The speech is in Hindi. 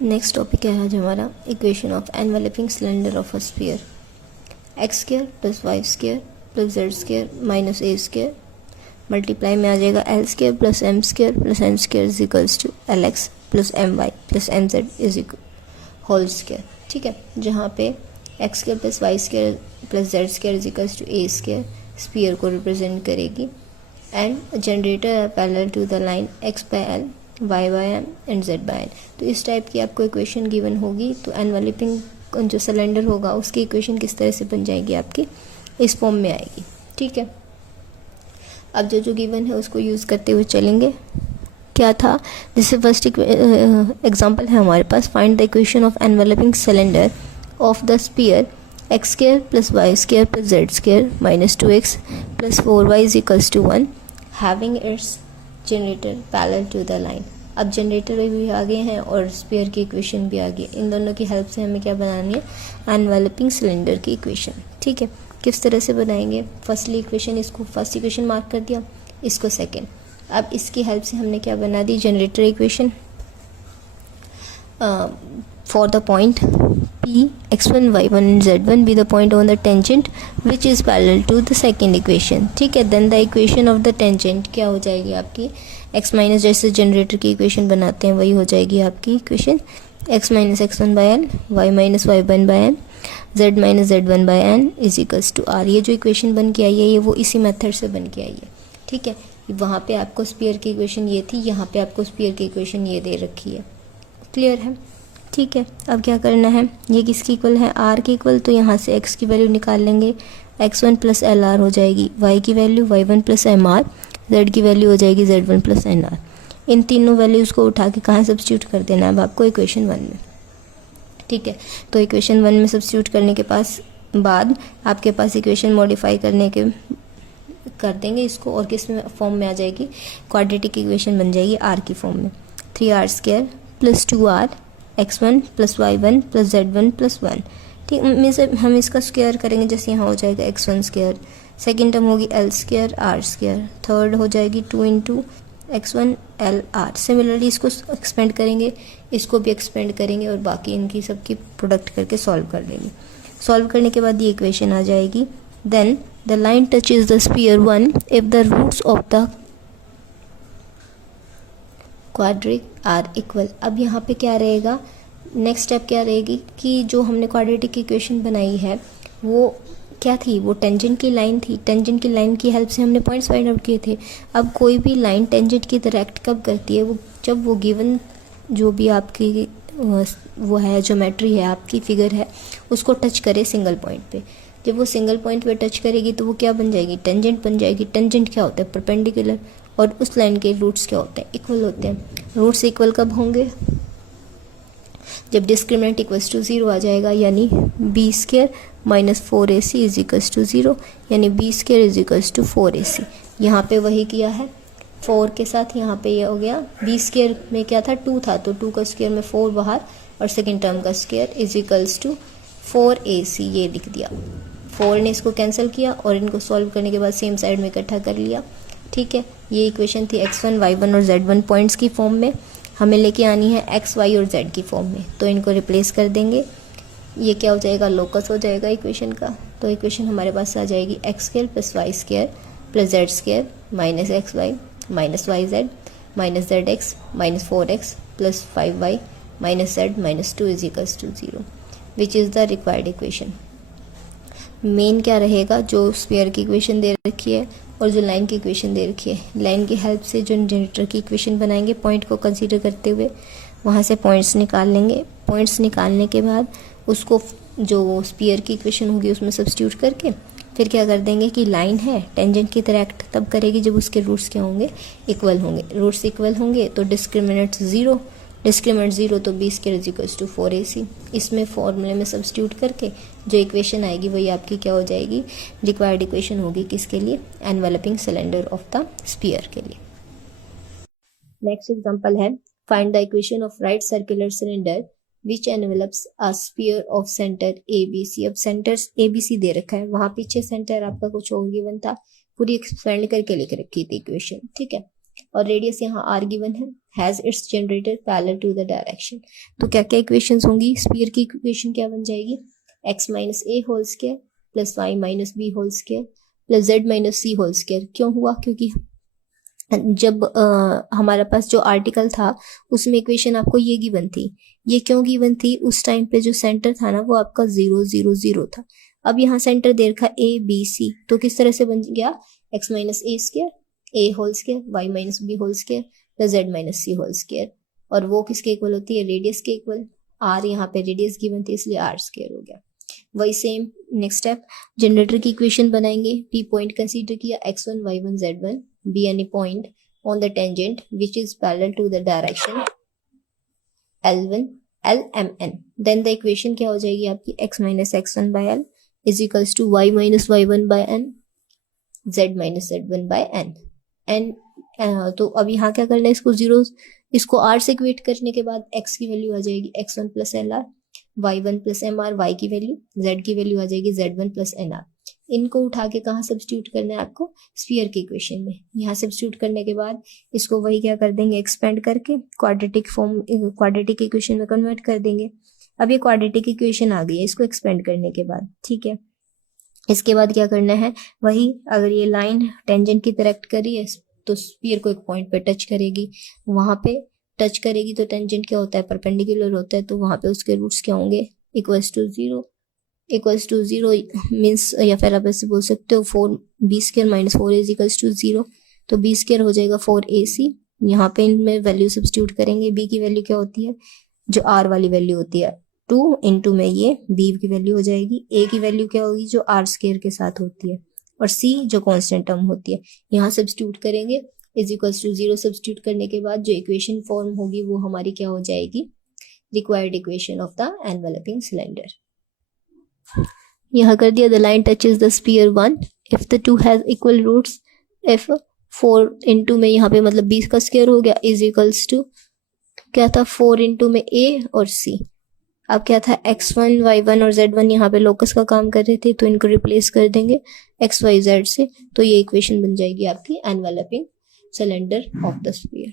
नेक्स्ट टॉपिक है आज हमारा equation of enveloping cylinder of a sphere. X square plus y square plus z square minus a square multiply में आ जाएगा l square plus m square is equals to l x plus m y plus m z is equal whole square. ठीक है, जहाँ पे x square plus y square plus z square is equals to a square sphere को रिप्रेजेंट करेगी एंड जनरेटर है parallel to the line x by l y by m and z by n. तो इस टाइप की आपको इक्वेशन गिवन होगी, तो एनवेलपिंग जो सिलेंडर होगा उसकी इक्वेशन किस तरह से बन जाएगी, आपकी इस फॉर्म में आएगी। ठीक है, अब जो गिवन है उसको यूज़ करते हुए चलेंगे। क्या था, जैसे फर्स्ट एग्जांपल है हमारे पास, find the equation of enveloping cylinder of the sphere x square plus y square plus z square minus 2x plus 4y is equals to 1 having its generator parallel to the line. अब जनरेटर भी आ गए हैं और स्फीयर की इक्वेशन भी आ गई। इन दोनों की हेल्प से हमें क्या बनानी है, एनवेलपिंग सिलेंडर की इक्वेशन। ठीक है, किस तरह से बनाएंगे, फर्स्टली इक्वेशन, इसको फर्स्ट इक्वेशन मार्क कर दिया, इसको सेकेंड। अब इसकी हेल्प से हमने क्या बना दी, generator equation for the point P x1 y1 and z1 be the point on the tangent which is parallel to the second equation। ठीक है, then the equation of the tangent क्या हो जाएगी आपकी, x माइनस जैसे जनरेटर की इक्वेशन बनाते हैं वही हो जाएगी आपकी equation x minus x1 by n y minus y1 by n z minus z1 by n is equals to r। ये जो इक्वेशन बन के आई है ये वो इसी मेथड से बन के आई है। ठीक है, वहाँ पे आपको स्फीयर की इक्वेशन ये थी, यहाँ पे आपको स्फीयर की इक्वेशन ये दे रखी है। क्लियर है? ठीक है, अब क्या करना है, ये किसकी इक्वल है, r की इक्वल, तो यहाँ से x की वैल्यू निकाल लेंगे, x1 प्लस एल आर हो जाएगी, y की value y1 plus m r, z की वैल्यू हो जाएगी z1 प्लस एन आर। इन तीनों वैल्यूज़ को उठा के कहाँ सब्स्टिट्यूट कर देना है अब आपको, इक्वेशन 1 में। ठीक है, तो इक्वेशन 1 में सब्स्टिट्यूट करने के बाद आपके पास इक्वेशन मॉडिफाई करने के कर देंगे इसको, और किस में फॉर्म में आ जाएगी, क्वाड्रेटिक इक्वेशन बन जाएगी r की फॉर्म में। 3r square plus 2r x1 plus y1 plus z1 plus 1। ठीक, मीन्स हम इसका स्क्वायर करेंगे, जैसे यहाँ हो जाएगा x1 स्क्वायर, सेकेंड टर्म होगी l square r square, third हो जाएगी 2 into x1 l r। Similarly इसको एक्सपेंड करेंगे, इसको भी एक्सपेंड करेंगे और बाकी इनकी सबकी प्रोडक्ट करके सॉल्व कर लेंगे। सॉल्व करने के बाद ये इक्वेशन आ जाएगी, then the line touches the sphere 1 if the roots of the quadric are equal. अब यहाँ पे क्या रहेगा, नेक्स्ट स्टेप क्या रहेगी कि जो हमने क्वाड्रेटिक की इक्वेशन बनाई है वो क्या थी, वो टेंजेंट की लाइन थी। टेंजेंट की लाइन की हेल्प से हमने पॉइंट्स फाइंड आउट किए थे। अब कोई भी लाइन टेंजेंट की तरह एक्ट कब करती है, वो जब वो गिवन जो भी आपकी वो है ज्योमेट्री है, आपकी फिगर है, उसको टच करे सिंगल पॉइंट पे। जब वो सिंगल पॉइंट पे टच करेगी तो वो क्या बन जाएगी, टेंजेंट बन जाएगी। टेंजेंट क्या होता है, परपेंडिकुलर, और उस लाइन के रूट्स क्या होते हैं, इक्वल होते हैं। रूट्स इक्वल कब होंगे, जब डिस्क्रिमिनेंट इक्वल्स टू 0 आ जाएगा, यानी b square minus 4ac is equals to 0, यानी b square is equals to 4ac। यहाँ पे वही किया है 4 के साथ, यहाँ पे ये हो गया बी स्क्वायर में क्या था, 2 था, तो 2 का स्क्वायर में 4 बाहर और सेकेंड टर्म का square is equals to 4ac, ये लिख दिया। 4 ने इसको कैंसिल किया और इनको सॉल्व करने के बाद सेम साइड में इकट्ठा कर लिया। ठीक है, ये इक्वेशन थी x1 y1 और z1 पॉइंट्स की फॉर्म में, हमें लेके आनी है x y और z की फॉर्म में, तो इनको रिप्लेस कर देंगे। ये क्या हो जाएगा, लोकस हो जाएगा इक्वेशन का। तो इक्वेशन हमारे पास आ जाएगी x square plus y square plus z square minus x y minus y z minus z x minus 4x plus 5y minus z minus 2 is equals to 0 which is the required equation. Main क्या रहेगा, जो स्फीयर की इक्वेशन दे रखी है और जो लाइन की इक्वेशन दे रखी है, लाइन की हेल्प से जो जनरेटर की इक्वेशन बनाएंगे पॉइंट को कंसीडर करते हुए, वहाँ से पॉइंट्स निकाल लेंगे। पॉइंट्स निकालने के बाद उसको जो स्फीयर की इक्वेशन होगी उसमें सब्स्टिट्यूट करके फिर क्या कर देंगे कि लाइन है टेंजेंट की तरह एक्ट तब करेगी जब उसके रूट्स क्या होंगे, इक्वल होंगे। रूट्स इक्वल होंगे तो डिस्क्रिमिनेंट 0, डिस्क्रिमिनेंट 0 तो b square is equals to 4ac। इसमें फॉर्मूले में सब्स्टिट्यूट करके जो इक्वेशन आएगी वही आपकी क्या हो जाएगी, रिक्वायर्ड इक्वेशन होगी किसके लिए, enveloping cylinder of the sphere के लिए। नेक्स्ट एग्जांपल है, find the equation of right circular cylinder which envelopes a sphere of centre ABC। अब सेंटर्स ABC दे रखा है, वहां पीछे सेंटर आपका कुछ और गिवन था, पूरी एक्सपेंड करके लिख रखी थी इक्वेशन। ठीक है, और रेडियस यहाँ आर गिवन है, has its generator parallel to the direction. तो क्या क्या इक्वेशंस होंगी, स्फीयर की इक्वेशन क्या बन जाएगी, x minus a whole square plus y minus b whole square plus z minus c whole square. क्यों हुआ, क्योंकि जब हमारे पास जो आर्टिकल था उसमें इक्वेशन आपको ये गिवन थी। ये क्यों गिवन थी, उस टाइम पे जो सेंटर था ना वो आपका 0 0 0 था। अब यहाँ सेंटर दे रखा ए बी सी, तो किस तरह से बन गया, x minus a square a whole square y minus b whole square plus z minus c whole square. और वो किसके इक्वल होती है, रेडियस के इक्वल। आर यहाँ पे रेडियस गिवन थी इसलिए आर स्क्वायर हो गया। वही सेम नेक्स्ट स्टेप, जनरेटर की इक्वेशन बनाएंगे। पी पॉइंट कंसीडर किया x1 y1 z1, be any point on the tangent which is parallel to the direction L1 LMN। Then the equation क्या हो जाएगी आपकी, x minus x1 by L is equals to y minus y1 by N z minus z1 by N। तो अब यहाँ क्या करना है, इसको जीरो, इसको r से इक्वेट करने के बाद x की वैल्यू आ जाएगी x1 plus l r, y1 plus m r, y की वैल्यू, z की वैल्यू आ जाएगी z1 प्लस एन आर। इनको उठा के कहाँ सब्स्टिट्यूट करना है आपको, स्फीयर की इक्वेशन में। यहाँ सब्स्टिट्यूट करने के बाद इसको वही क्या कर देंगे, एक्सपेंड करके क्वाड्रेटिक फॉर्म, क्वाड्रेटिक इक्वेशन में कन्वर्ट कर देंगे। अब ये क्वाड्रेटिक इक्वेशन आ गई है इसको एक्सपेंड करने के बाद, ठीक है। इसके बाद क्या करना है, वही अगर ये लाइन टेंजेंट की डायरेक्ट करी है तो स्फीयर को एक पॉइंट पे टच करेगी, वहां पे टच करेगी तो टेंजेंट क्या होता है, परपेंडिकुलर होता है, तो वहां पे उसके रूट्स क्या होंगे, इक्वल्स टू जीरो मीन्स, या फिर आप ऐसे बोल सकते हो 4b square minus 4a equals to 0। तो b स्क्वायर हो जाएगा 4ac। यहाँ पे इनमें वैल्यू सब्स्टिट्यूट करेंगे। b की वैल्यू क्या होती है, जो r वाली वैल्यू होती है 2 इंटू में ये b की वैल्यू हो जाएगी। a की वैल्यू क्या होगी, जो r स्क्वायर के साथ होती है, और c जो कांस्टेंट टर्म होती है, यहाँ सब्स्टिट्यूट करेंगे। इज इक्वल्स टू 0 सब्स्टिट्यूट करने के बाद जो इक्वेशन फॉर्म होगी वो हमारी क्या हो जाएगी, required equation of the enveloping cylinder. यहाँ कर दिया, the line touches the sphere 1 if the two has equal roots, if 4 into में यहाँ पे मतलब 20 का स्क्वायर हो गया, इज इक्वल्स टू क्या था, 4 इंटू में a और c। अब क्या था, x1 y1 और z1 यहाँ पे लोकस का काम कर रहे थे, तो इनको रिप्लेस कर देंगे x y z से, तो ये इक्वेशन बन जाएगी आपकी enveloping cylinder of the sphere.